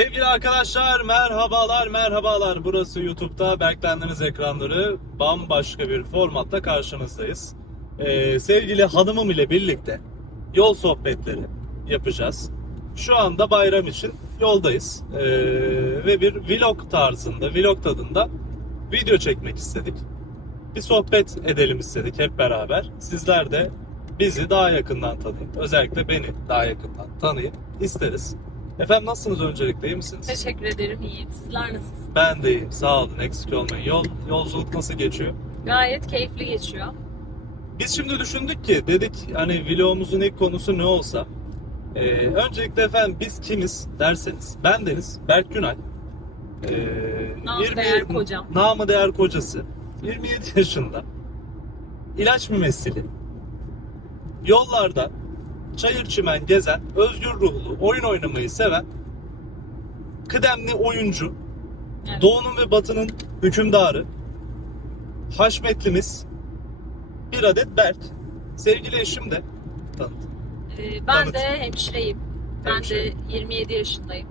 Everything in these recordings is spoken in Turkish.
Sevgili arkadaşlar merhabalar merhabalar. Burası YouTube'da Berklendiniz ekranları bambaşka bir formatta karşınızdayız. Ee, sevgili hanımım ile birlikte yol sohbetleri yapacağız. Şu anda bayram için yoldayız. Ee, ve bir vlog tarzında, vlog tadında video çekmek istedik. Bir sohbet edelim istedik hep beraber. Sizler de bizi daha yakından tanıyın. Özellikle beni daha yakından tanıyın isteriz. Efendim nasılsınız öncelikle iyi misiniz? Teşekkür ederim iyiyim. Sizler nasılsınız? Ben de iyiyim sağ olun eksik olmayın. Yol, yolculuk nasıl geçiyor? Gayet keyifli geçiyor. Biz şimdi düşündük ki dedik hani vlogumuzun ilk konusu ne olsa. Ee, öncelikle efendim biz kimiz derseniz ben Deniz Berk Günay. Ee, Namı değer kocam. Namı değer kocası. 27 yaşında. İlaç mümessili. Yollarda çayır çimen gezen, özgür ruhlu, oyun oynamayı seven, kıdemli oyuncu, Evet. Doğu'nun ve Batı'nın hükümdarı, haşmetlimiz, bir adet Berk. Sevgili eşim de tanıt. Ee, ben Tanıt. de hemşireyim. Ben Hemşire. de 27 yaşındayım.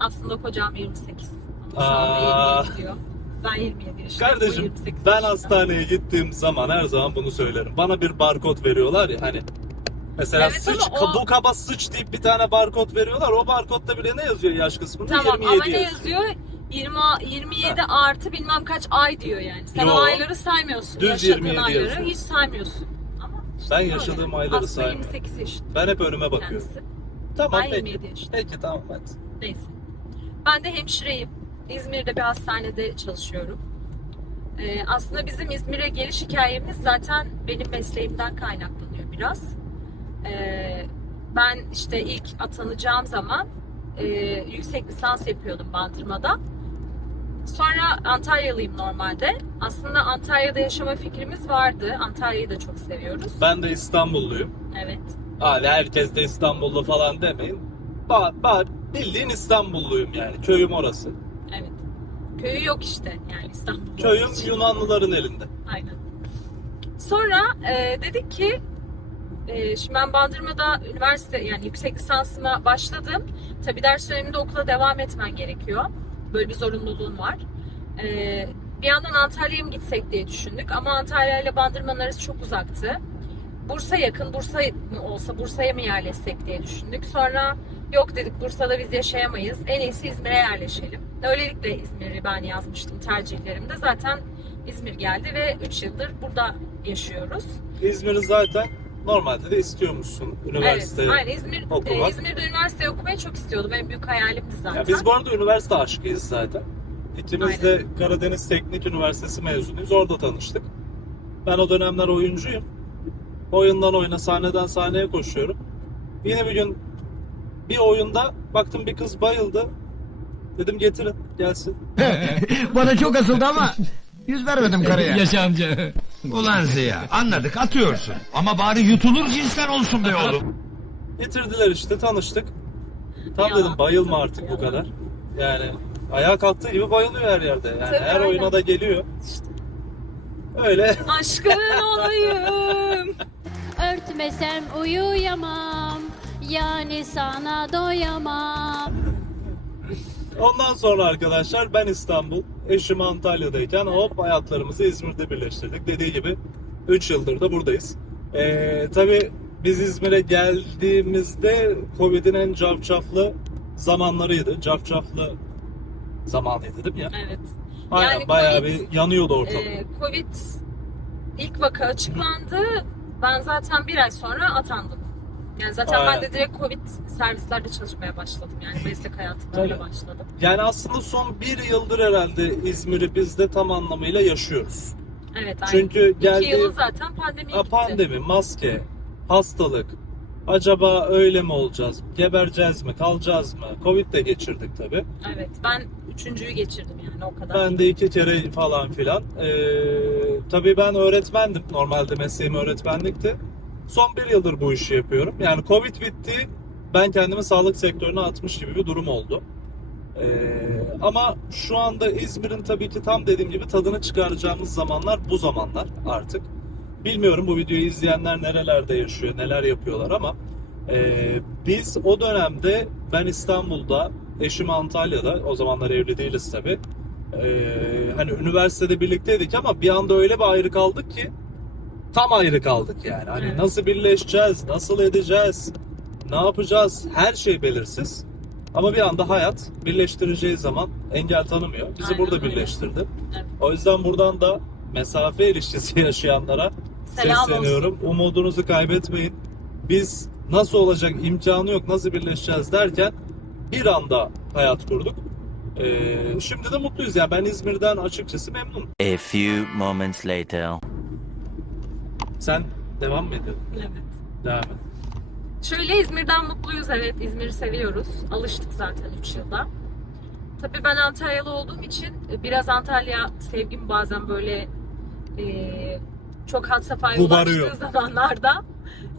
Aslında kocam 28. Ama şu Aa. anda 27 diyor. Ben 27 yaşındayım. Kardeşim 28 ben yaşında. hastaneye gittiğim zaman her zaman bunu söylerim. Bana bir barkod veriyorlar ya hani Mesela Evet sıç, o- bu kaba sıç deyip bir tane barkod veriyorlar. O barkodda bile ne yazıyor yaş kısmında? Tamam 27 ama ne yazıyor. yazıyor? 20, 27 artı bilmem kaç ay diyor yani. Sen Yo. o ayları saymıyorsun. Düz Yaşadığın 27 ayları yazıyor. hiç saymıyorsun. Ama işte Ben öyle. yaşadığım ayları Aslında saymıyorum. 28 yaşında Ben hep önüme bakıyorum. kendisi. Tamam Ben peki. 27 yaşındayım. Peki tamam hadi. Neyse. Ben de hemşireyim. İzmir'de bir hastanede çalışıyorum. Ee, aslında bizim İzmir'e geliş hikayemiz zaten benim mesleğimden kaynaklanıyor biraz. Ee, ben işte ilk atanacağım zaman e, yüksek lisans yapıyordum Bandırma'da. Sonra Antalyalıyım normalde. Aslında Antalya'da yaşama fikrimiz vardı. Antalya'yı da çok seviyoruz. Ben de İstanbulluyum. Evet. Hani herkes de İstanbullu falan demeyin. Ba, ba, bildiğin İstanbulluyum yani. Köyüm orası. Evet. Köyü yok işte yani İstanbul'da. Köyüm için. Yunanlıların elinde. Aynen. Sonra e, dedik ki e, şimdi ben Bandırma'da üniversite yani yüksek lisansıma başladım. Tabii ders döneminde okula devam etmen gerekiyor. Böyle bir zorunluluğun var. E, bir yandan Antalya'ya mı gitsek diye düşündük ama Antalya ile Bandırma'nın arası çok uzaktı. Bursa yakın, Bursa mı olsa Bursa'ya mı yerleşsek diye düşündük. Sonra yok dedik Bursa'da biz yaşayamayız. En iyisi İzmir'e yerleşelim. Öylelikle İzmir'i ben yazmıştım tercihlerimde. Zaten İzmir geldi ve 3 yıldır burada yaşıyoruz. İzmir'i zaten normalde de istiyormuşsun üniversite. Evet, aynen İzmir, okumak. e, İzmir'de üniversite okumayı çok istiyordum. En büyük hayalimdi zaten. Ya biz bu arada üniversite aşkıyız zaten. İkimiz Aynen. de Karadeniz Teknik Üniversitesi mezunuyuz. Orada tanıştık. Ben o dönemler oyuncuyum. Oyundan oyuna, sahneden sahneye koşuyorum. Yine bir gün bir oyunda baktım bir kız bayıldı. Dedim getirin gelsin. Bana çok asıldı ama yüz vermedim karıya. Yaşa amca. Ulan Ziya anladık atıyorsun. Ama bari yutulur cinsten olsun be oğlum. Getirdiler işte tanıştık. Tam dedim bayılma artık bu kadar. Yani ayağa kalktığı gibi bayılıyor her yerde. Yani Tabii, her aynen. oyuna da geliyor. Öyle Aşkın olayım. Örtmesem uyuyamam Yani sana doyamam Ondan sonra arkadaşlar ben İstanbul, eşim Antalya'dayken hop hayatlarımızı İzmir'de birleştirdik. Dediği gibi 3 yıldır da buradayız. Ee, tabii biz İzmir'e geldiğimizde Covid'in en cafcaflı zamanlarıydı. Cafcaflı zamanıydı değil mi ya? Evet. Aynen Yani bayağı Covid- bir yanıyordu ortalık. Ee, Covid ilk vaka açıklandı. Ben zaten bir ay sonra atandım. Yani zaten Aynen. ben de direkt Covid servislerde çalışmaya başladım. Yani meslek hayatımda öyle Tabii. başladım. Yani aslında son bir yıldır herhalde İzmir'i biz de tam anlamıyla yaşıyoruz. Evet aynen. Çünkü İki geldi yılı zaten pandemiye Ha, gitti. pandemi, maske, hastalık. Acaba öyle mi olacağız? Gebereceğiz mi? Kalacağız mı? Covid de geçirdik tabi. Evet ben üçüncüyü geçirdim yani o kadar. Ben de iki kere falan filan. Ee, tabii ben öğretmendim. Normalde mesleğim öğretmenlikti. Son bir yıldır bu işi yapıyorum. Yani Covid bitti. Ben kendimi sağlık sektörüne atmış gibi bir durum oldu. Ee, ama şu anda İzmir'in tabii ki tam dediğim gibi tadını çıkaracağımız zamanlar bu zamanlar artık. Bilmiyorum bu videoyu izleyenler nerelerde yaşıyor, neler yapıyorlar ama e, biz o dönemde ben İstanbul'da Eşim Antalya'da. O zamanlar evli değiliz tabi. hani üniversitede birlikteydik ama bir anda öyle bir ayrı kaldık ki tam ayrı kaldık yani. Hani Evet. nasıl birleşeceğiz, nasıl edeceğiz, ne yapacağız her şey belirsiz. Ama bir anda hayat birleştireceği zaman engel tanımıyor. Bizi Aynen burada birleştirdi. Evet. O yüzden buradan da mesafe ilişkisi yaşayanlara Selam sesleniyorum. Umudunuzu kaybetmeyin. Biz nasıl olacak imkanı yok, nasıl birleşeceğiz derken bir anda hayat kurduk. Ee, şimdi de mutluyuz. Yani ben İzmir'den açıkçası memnunum. A few moments later. Sen devam mı ediyorsun? Evet. Devam et. Şöyle İzmir'den mutluyuz evet. İzmir'i seviyoruz. Alıştık zaten 3 yılda. Tabii ben Antalyalı olduğum için e, biraz Antalya sevgim bazen böyle e, çok had safhaya ulaştığı zamanlarda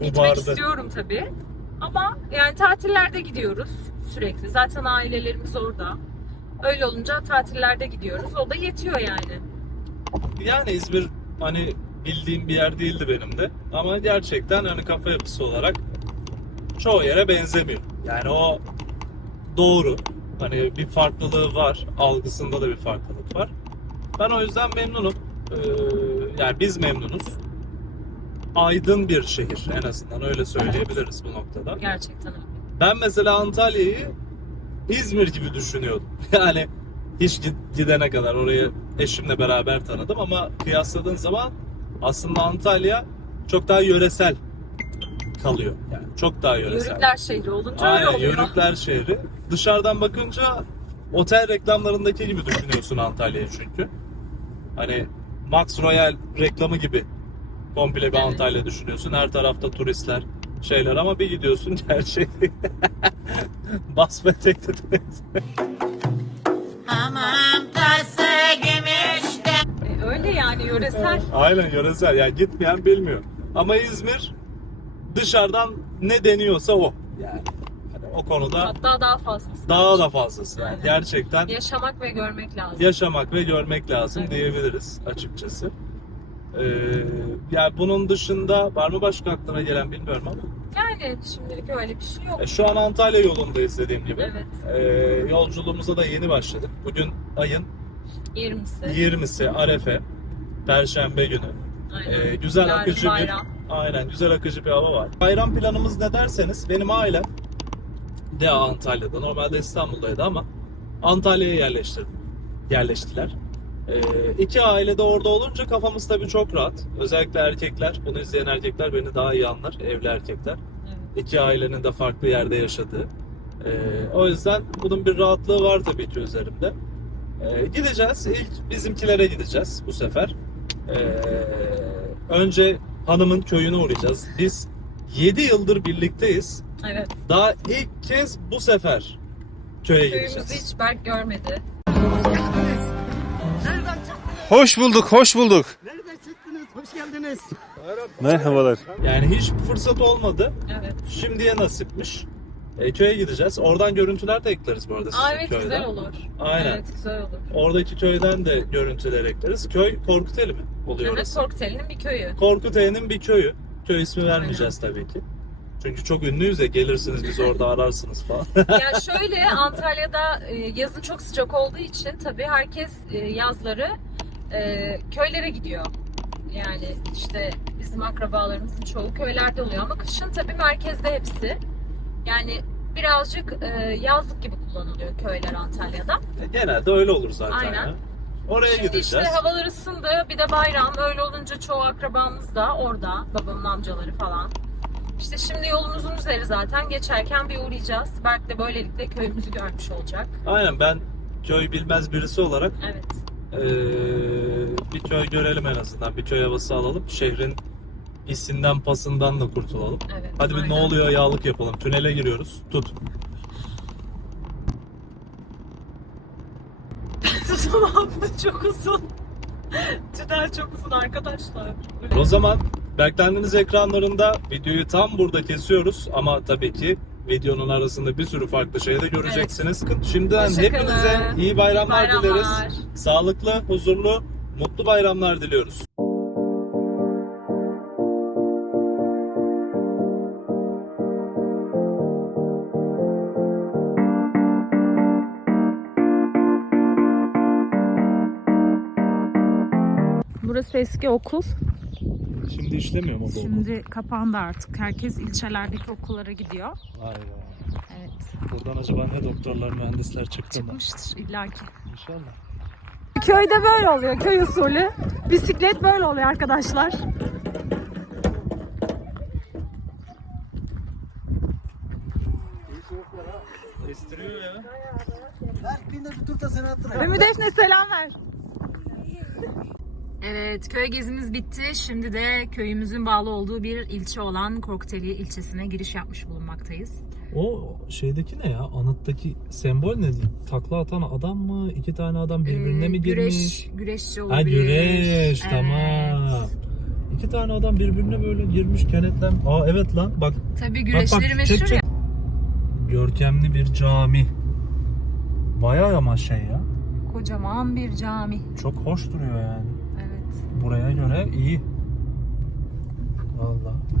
gitmek istiyorum tabii. Ama yani tatillerde gidiyoruz sürekli. Zaten ailelerimiz orada. Öyle olunca tatillerde gidiyoruz. O da yetiyor yani. Yani İzmir hani bildiğim bir yer değildi benim de. Ama gerçekten hani kafa yapısı olarak çoğu yere benzemiyor. Yani o doğru. Hani bir farklılığı var. Algısında da bir farklılık var. Ben o yüzden memnunum. Ee, yani biz memnunuz. Aydın bir şehir en azından öyle söyleyebiliriz bu noktada. Gerçekten öyle. Ben mesela Antalya'yı İzmir gibi düşünüyordum. Yani hiç gid- gidene kadar orayı eşimle beraber tanıdım ama kıyasladığın zaman aslında Antalya çok daha yöresel kalıyor. Yani çok daha yöresel. Yörükler şehri olunca öyle Aynen oluyor. Yörükler şehri. Dışarıdan bakınca otel reklamlarındaki gibi düşünüyorsun Antalya'yı çünkü. Hani Max Royal reklamı gibi komple bir Evet. Antalya düşünüyorsun. Her tarafta turistler, şeyler ama bir gidiyorsun gerçek. Basma tekte E, yöresel. Aynen yöresel. Yani gitmeyen bilmiyor. Ama İzmir dışarıdan ne deniyorsa o. Yani hani o konuda Hatta daha fazlası. daha da fazlası. Yani gerçekten Yaşamak ve görmek lazım. yaşamak ve görmek lazım Evet. diyebiliriz açıkçası. Ee, yani bunun dışında var mı başka aklına gelen bilmiyorum ama. Yani şimdilik öyle bir şey yok. E, şu an Antalya yolundayız dediğim gibi. Evet. Ee, yolculuğumuza da yeni başladık. Bugün ayın 20'si. 20'si Arefe. Perşembe günü. Aynen. Ee, güzel Yarın akıcı bayram. bir aynen güzel akıcı bir hava var. Bayram planımız ne derseniz benim ailem de Antalya'da. Normalde İstanbul'daydı ama Antalya'ya yerleştirdim. Yerleştiler. Ee, iki aile de orada olunca kafamız tabii çok rahat. Özellikle erkekler, bunu izleyen erkekler beni daha iyi anlar. Evli erkekler. Evet. İki ailenin de farklı yerde yaşadığı. Ee, o yüzden bunun bir rahatlığı var tabii ki üzerimde. Ee, gideceğiz. İlk bizimkilere gideceğiz bu sefer. Ee, önce hanımın köyüne uğrayacağız. Biz 7 yıldır birlikteyiz. Evet. Daha ilk kez bu sefer köye Köyümüzü hiç Berk görmedi. Hoş bulduk, hoş bulduk. Nereden çıktınız? Hoş geldiniz. Merhabalar. Yani hiç fırsat olmadı. Evet. Şimdiye nasipmiş. Ee, köye gideceğiz. Oradan görüntüler de ekleriz bu arada Aa, evet köyden. güzel olur. Aynen. Evet güzel olur. Oradaki köyden de görüntüler ekleriz. Köy Korkuteli mi oluyor Evet orası? Korkuteli'nin bir köyü. Korkuteli'nin bir köyü. Köy ismi vermeyeceğiz tabii ki. Çünkü çok ünlüyüz ya gelirsiniz bizi orada ararsınız falan. ya şöyle Antalya'da e, yazın çok sıcak olduğu için tabii herkes e, yazları e, köylere gidiyor. Yani işte bizim akrabalarımızın çoğu köylerde oluyor ama kışın tabii merkezde hepsi. Yani birazcık e, yazlık gibi kullanılıyor köyler Antalya'da. Genelde öyle olur zaten. Aynen. ya. Oraya Şimdi gideceğiz. işte havalar ısındı bir de bayram öyle olunca çoğu akrabamız da orada babamın amcaları falan. İşte şimdi yolumuzun üzeri zaten geçerken bir uğrayacağız. Berk de böylelikle köyümüzü görmüş olacak. Aynen ben köy bilmez birisi olarak Evet. eee, bir köy görelim en azından. Bir köy havası alalım. Şehrin isinden pasından da kurtulalım. Evet. Hadi bir ne aynen. oluyor yağlık yapalım. Tünele giriyoruz. Tut. Tutamam çok uzun. Tünel çok uzun arkadaşlar. O zaman beklentiniz ekranlarında videoyu tam burada kesiyoruz ama tabii ki videonun arasında bir sürü farklı şey de göreceksiniz. Şimdiden Hoşça kalın. hepinize iyi bayramlar, İyi bayramlar. dileriz. Sağlıklı, huzurlu, mutlu bayramlar diliyoruz. Burası eski okul. Şimdi işlemiyor mu bu okul? Şimdi kapandı artık. Herkes ilçelerdeki okullara gidiyor. Vay be. Evet. Buradan acaba ne doktorlar, mühendisler çıktı mı? Çıkmıştır illaki. İnşallah. Köyde böyle oluyor. Köy usulü. Bisiklet böyle oluyor arkadaşlar. Estiriyor ya. Berk bin de bir tur da seni attırayım. Ümmü Defne selam ver. Evet, köy gezimiz bitti. Şimdi de köyümüzün bağlı olduğu bir ilçe olan Korkuteli ilçesine giriş yapmış bulunmaktayız. O şeydeki ne ya? Anıttaki sembol ne? Takla atan adam mı? İki tane adam birbirine Ee, mi güreş, girmiş? Güreşçi Ha olabilir. güreş Evet. tamam. İki tane adam birbirine böyle girmiş kenetlen. Aa evet lan bak. Tabii bak, güreşleri bak, meşhur çek, çek. ya. Görkemli bir cami. Bayağı ama şey ya. Kocaman bir cami. Çok hoş duruyor yani. Buraya göre iyi. Vallahi.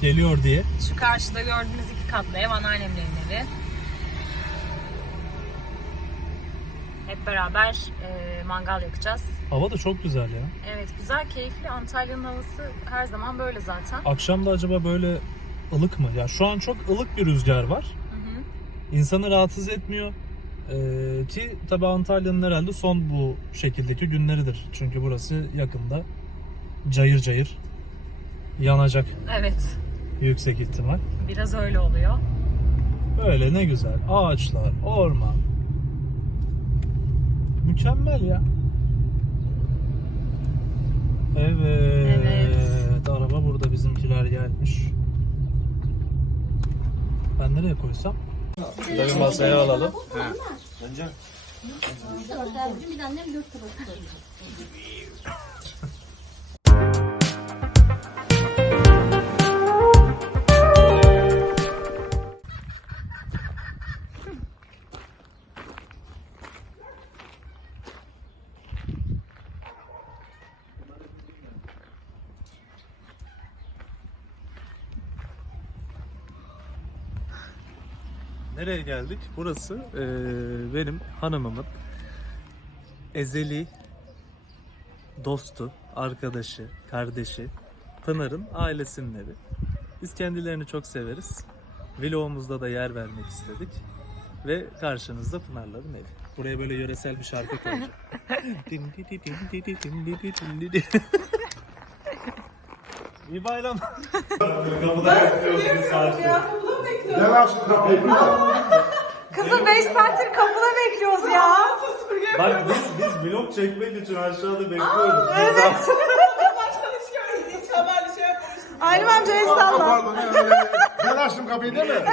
Geliyor diye. Şu karşıda gördüğünüz iki katlı ev anneannemlerin evi. Hep beraber e, mangal yakacağız. Hava da çok güzel ya. Evet, güzel, keyifli. Antalya'nın havası her zaman böyle zaten. Akşam da acaba böyle ılık mı? Ya şu an çok ılık bir rüzgar var. İnsanı rahatsız etmiyor. Ee, ki tabi Antalya'nın herhalde son bu şekildeki günleridir. Çünkü burası yakında cayır cayır yanacak Evet, yüksek ihtimal. biraz öyle oluyor. Böyle ne güzel. Ağaçlar, orman. Mükemmel ya. Evet. Evet. Araba burada bizimkiler gelmiş. Ben nereye koysam? Tabii masaya alalım. Nereye geldik? Burası eee, benim hanımımın ezeli dostu, arkadaşı, kardeşi Pınar'ın ailesinin evi. Biz kendilerini çok severiz. Vlogumuzda da yer vermek istedik. Ve karşınızda Pınar'ların evi. Buraya böyle yöresel bir şarkı koyacağım. İyi bayramlar. Kızım 5 saattir kapıda bekliyoruz ya. Bak biz biz vlog çekmek için aşağıda bekliyoruz. Ayrım amca el salla. Ben açtım kapıyı değil mi?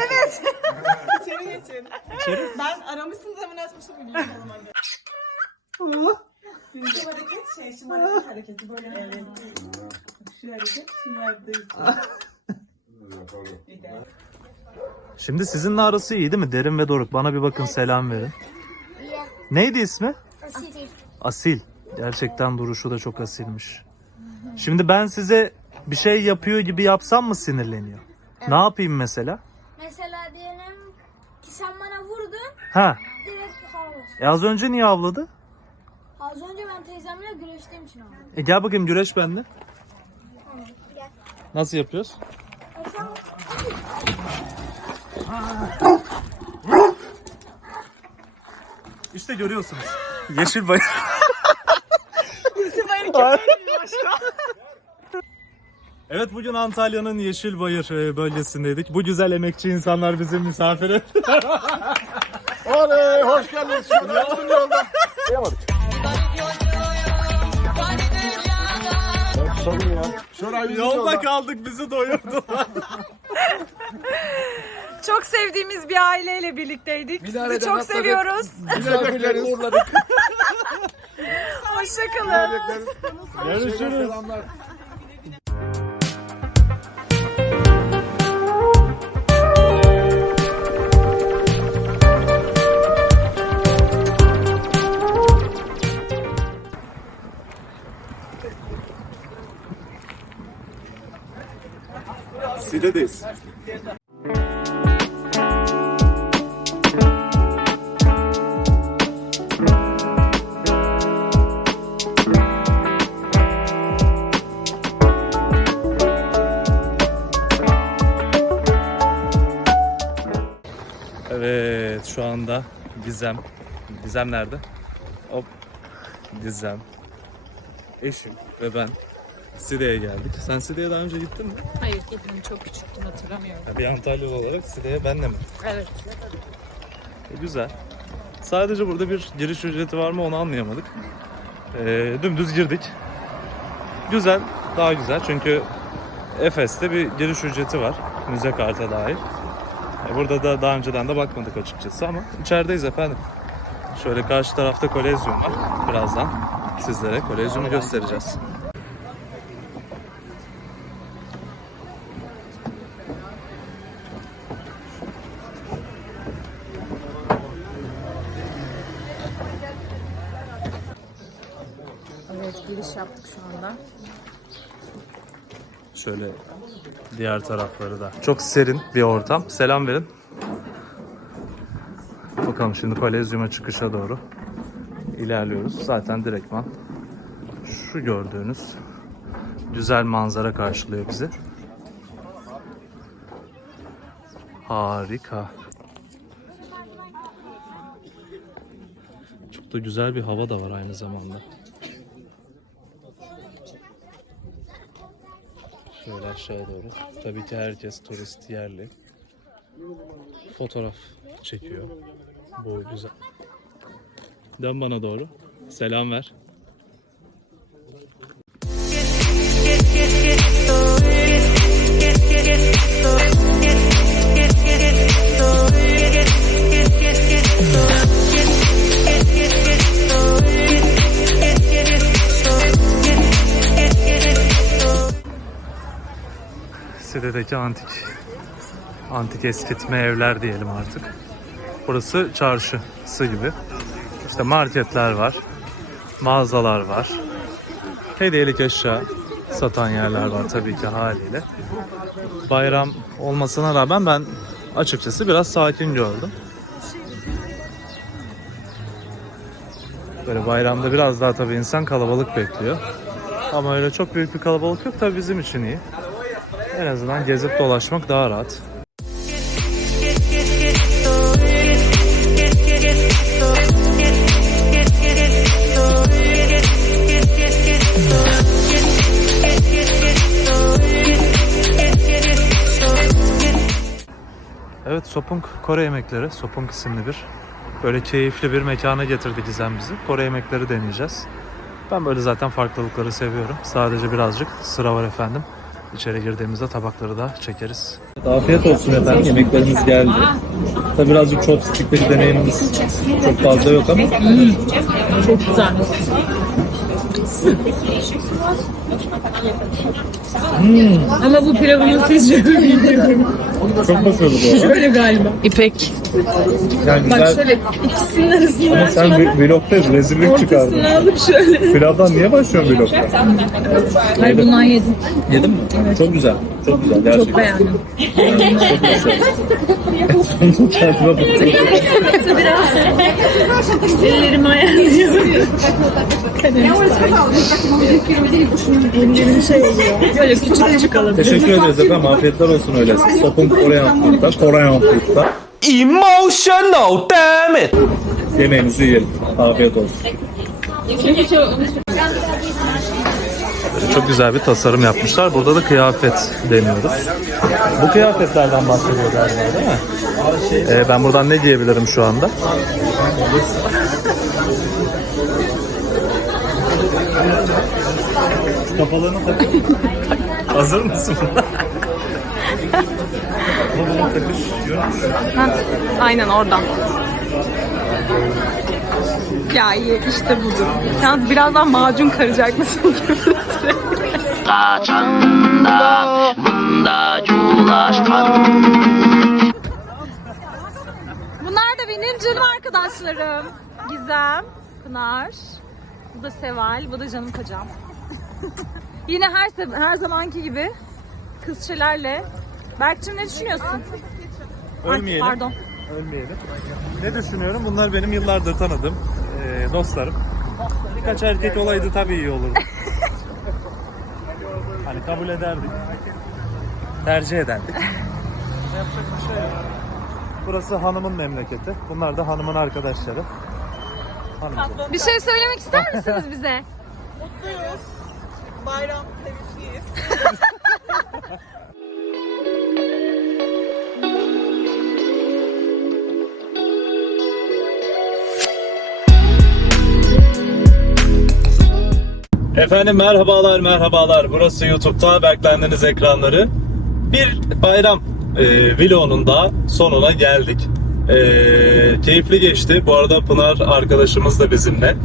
İçeri geçin. İçeri. Ben aramışsınız hemen açmışım biliyorum o zaman. Şu hareket şey, şu hareket hareketi böyle. Evet. Şu hareket, değil. Bir de. Şimdi sizinle arası iyi değil mi? Derin ve Doruk. Bana bir bakın selam verin. Neydi ismi? Asil. Asil. Gerçekten duruşu da çok asilmiş. Şimdi ben size bir şey yapıyor gibi yapsam mı sinirleniyor? Ne yapayım mesela? Mesela diyelim ki sen bana vurdun Ha. direkt havlar. E az önce niye avladı? Az önce ben teyzemle güreştiğim için aldım. E gel bakayım güreş bende. Gel. Nasıl yapıyoruz? İşte görüyorsunuz. Yeşil bayır. Evet bugün Antalya'nın Yeşilbayır e, bölgesindeydik. Bu güzel emekçi insanlar bizim misafir etti. Oley hoş geldiniz. Yaptım yolda. Sorun ya. Şurayı bizim Yolda yolda. kaldık bizi doyurdular. Çok sevdiğimiz bir aileyle birlikteydik. Sizi çok seviyoruz. Misafirleri uğurladık. Hoşçakalın. Görüşürüz. Selamlar. Side'deyiz. Anda Gizem. Gizem nerede? Hop. Gizem. Eşim ve ben Side'ye geldik. Sen Side'ye daha önce gittin mi? Hayır gittim çok küçüktüm hatırlamıyorum. Ya bir Antalyalı olarak Side'ye benle mi? Evet. E, güzel. Sadece burada bir giriş ücreti var mı onu anlayamadık. E, dümdüz girdik. Güzel, daha güzel çünkü Efes'te bir giriş ücreti var. Müze karta dahil. Burada da daha önceden de bakmadık açıkçası ama içerideyiz efendim. Şöyle karşı tarafta kolezyum var. Birazdan sizlere kolezyumu göstereceğiz. Evet giriş yaptık şu anda. Şöyle diğer tarafları da. Çok serin bir ortam. Selam verin. Bakalım şimdi kolezyuma çıkışa doğru ilerliyoruz. Zaten direktman şu gördüğünüz güzel manzara karşılıyor bizi. Harika. Çok da güzel bir hava da var aynı zamanda. Aşağıya doğru. Tabii ki herkes turist yerli. Fotoğraf çekiyor. Bu güzel. Dön bana doğru. Selam ver. Side'deki antik antik eskitme evler diyelim artık. Burası çarşısı gibi. İşte marketler var, mağazalar var. Hediyelik eşya satan yerler var tabii ki haliyle. Bayram olmasına rağmen ben açıkçası biraz sakin gördüm. Böyle bayramda biraz daha tabii insan kalabalık bekliyor. Ama öyle çok büyük bir kalabalık yok tabii bizim için iyi. En azından gezip dolaşmak daha rahat. Evet Sopunk Kore yemekleri. Sopunk isimli bir böyle keyifli bir mekana getirdi Gizem bizi. Kore yemekleri deneyeceğiz. Ben böyle zaten farklılıkları seviyorum. Sadece birazcık sıra var efendim. İçeri girdiğimizde tabakları da çekeriz. Afiyet olsun efendim. Yemeklerimiz geldi. Tabi birazcık chopstick'le bir deneyimimiz çok fazla yok ama. Çok güzel. Ama bu pilavı nasıl yiyeceğimi bilmiyorum. Çok başarılı bu arada. Öyle galiba. İpek. Yani Bak güzel. şöyle ikisinin arasında Ama sen vi- vlogdayız. Rezillik çıkardın. ortasını alıp şöyle. Pilavdan niye başlıyorsun vlogda? Hayır bundan yedim. Yedin mi? Çok güzel. Çok güzel. Gerçekten. Çok beğendim. Çok başarılı. Sonunda kendime baktım. Ellerimi ayarlıyorum. Ellerim şey oluyor. Böyle küçük küçük alabilirim. Teşekkür ederiz efendim. Afiyetler olsun öyle. Sopun Korean Food'da, Korean Food'da. Emotional damn it! Yemeğimizi yiyelim. Afiyet olsun. Çok güzel bir tasarım yapmışlar. Burada da kıyafet deniyoruz. Bu kıyafetlerden bahsediyor galiba değil mi? Ee, ben buradan ne giyebilirim şu anda? Kafalarını takın. Hazır mısın? Babamın takış aynen oradan. Ya iyi işte budur. Yalnız birazdan macun karacak mısın gibi. Bunlar da benim canım arkadaşlarım. Gizem, Pınar, bu da Seval, bu da canım kocam. Yine her her zamanki gibi kızçelerle. Berk'cim ne düşünüyorsun? Ay, Ölmeyelim. Pardon. Ölmeyelim. Ne düşünüyorum? Bunlar benim yıllardır tanıdığım eee, dostlarım. Birkaç erkek olaydı tabii iyi olurdu. kabul ederdik. Tercih ederdik. Yapacak bir şey yok. Burası hanımın memleketi. Bunlar da hanımın arkadaşları. Hanımcığım. Bir şey söylemek ister misiniz bize? Mutluyuz. Bayram sevinçliyiz. Efendim merhabalar merhabalar. Burası YouTube'da beklendiniz ekranları. Bir bayram e, vlogunun da sonuna geldik. E, keyifli geçti. Bu arada Pınar arkadaşımız da bizimle.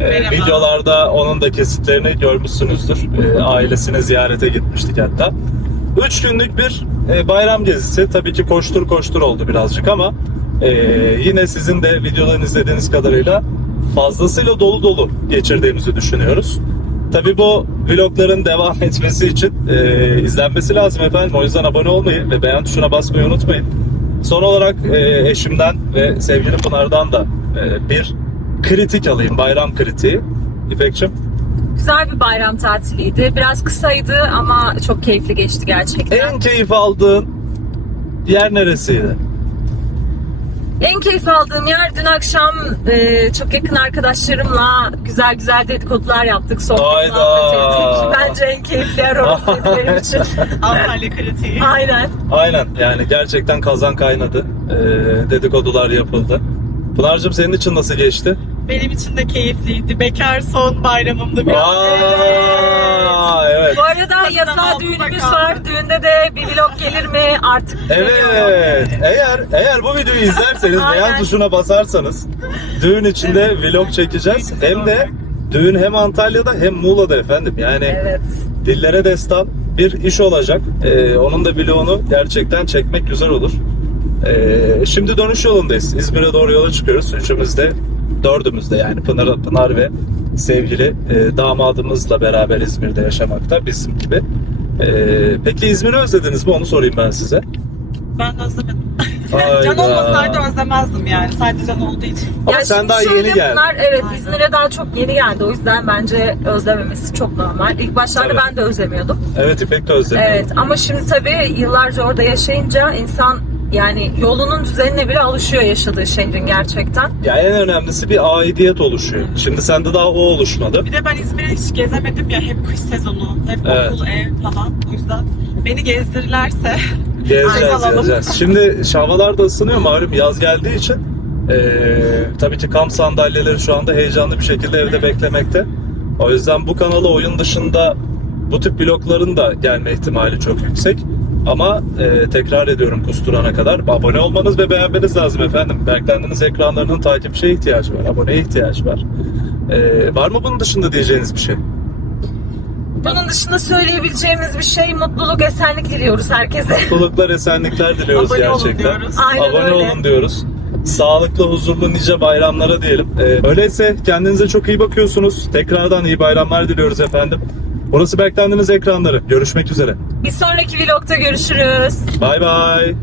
E, videolarda onun da kesitlerini görmüşsünüzdür. E, ailesine ziyarete gitmiştik hatta. Üç günlük bir e, bayram gezisi. Tabii ki koştur koştur oldu birazcık ama e, yine sizin de videodan izlediğiniz kadarıyla fazlasıyla dolu dolu geçirdiğimizi düşünüyoruz. Tabii bu vlogların devam etmesi için e, izlenmesi lazım efendim. O yüzden abone olmayı ve beğen tuşuna basmayı unutmayın. Son olarak e, eşimden ve sevgili Pınar'dan da e, bir kritik alayım. Bayram kritiği. İpek'cim. Güzel bir bayram tatiliydi. Biraz kısaydı ama çok keyifli geçti gerçekten. En keyif aldığın yer neresiydi? En keyif aldığım yer dün akşam e, çok yakın arkadaşlarımla güzel güzel dedikodular yaptık. Sohbet Hayda. muhabbet ettik. Bence en keyifli yer orasıydı benim için. Antalya kritiği. Aynen. Aynen yani gerçekten kazan kaynadı. E, dedikodular yapıldı. Pınar'cığım senin için nasıl geçti? Benim için de keyifliydi. Bekar son bayramımdı biraz. Aa, evet. Bu arada yasal altında düğünümüz var. Düğünde de bir vlog gelir mi artık. Evet. Eğer eğer bu videoyu izlerseniz beğen tuşuna basarsanız düğün içinde vlog çekeceğiz. Hem de düğün hem Antalya'da hem Muğla'da efendim. Yani Evet. dillere destan bir iş olacak. Ee, onun da vlogunu gerçekten çekmek güzel olur. Ee, şimdi dönüş yolundayız. İzmir'e doğru yola çıkıyoruz. Üçümüz de dördümüz de yani Pınar, Pınar ve sevgili e, damadımızla beraber İzmir'de yaşamakta bizim gibi. Ee, peki İzmir'i özlediniz mi? Onu sorayım ben size. Ben özlemedim. Can olmasaydı özlemezdim yani. Sadece can olduğu için. Ama Ya sen daha yeni geldin. Evet Aynen. İzmir'e daha çok yeni geldi. O yüzden bence özlememesi çok normal. İlk başlarda Tabii. ben de özlemiyordum. Evet İpek de özledi. Evet ama şimdi tabii yıllarca orada yaşayınca insan yani yolunun düzenine bile alışıyor yaşadığı şehrin gerçekten. Ya en önemlisi bir aidiyet oluşuyor. Şimdi sende daha o oluşmadı. Bir de ben İzmir'e hiç gezemedim ya. Hep kış sezonu, hep Evet. okul, ev falan. O yüzden beni gezdirirlerse Gezeceğiz, gezeceğiz. Şimdi havalar da ısınıyor malum yaz geldiği için. eee, tabii ki kamp sandalyeleri şu anda heyecanlı bir şekilde evde beklemekte. O yüzden bu kanala oyun dışında bu tip vlogların da gelme ihtimali çok yüksek. Ama eee, tekrar ediyorum kusturana kadar abone olmanız ve beğenmeniz lazım efendim. Beklendiniz ekranlarının takipçiye ihtiyacı var, aboneye ihtiyacı var. Eee, var mı bunun dışında diyeceğiniz bir şey? Bunun dışında söyleyebileceğimiz bir şey mutluluk, esenlik diliyoruz herkese. Mutluluklar, esenlikler diliyoruz Abone olun gerçekten. diyoruz. Aynen Abone öyle. olun diyoruz. Sağlıklı, huzurlu, nice bayramlara diyelim. Ee, öyleyse kendinize çok iyi bakıyorsunuz. Tekrardan iyi bayramlar diliyoruz efendim. Burası beklendiniz ekranları. Görüşmek üzere. Bir sonraki vlogda görüşürüz. Bay bay.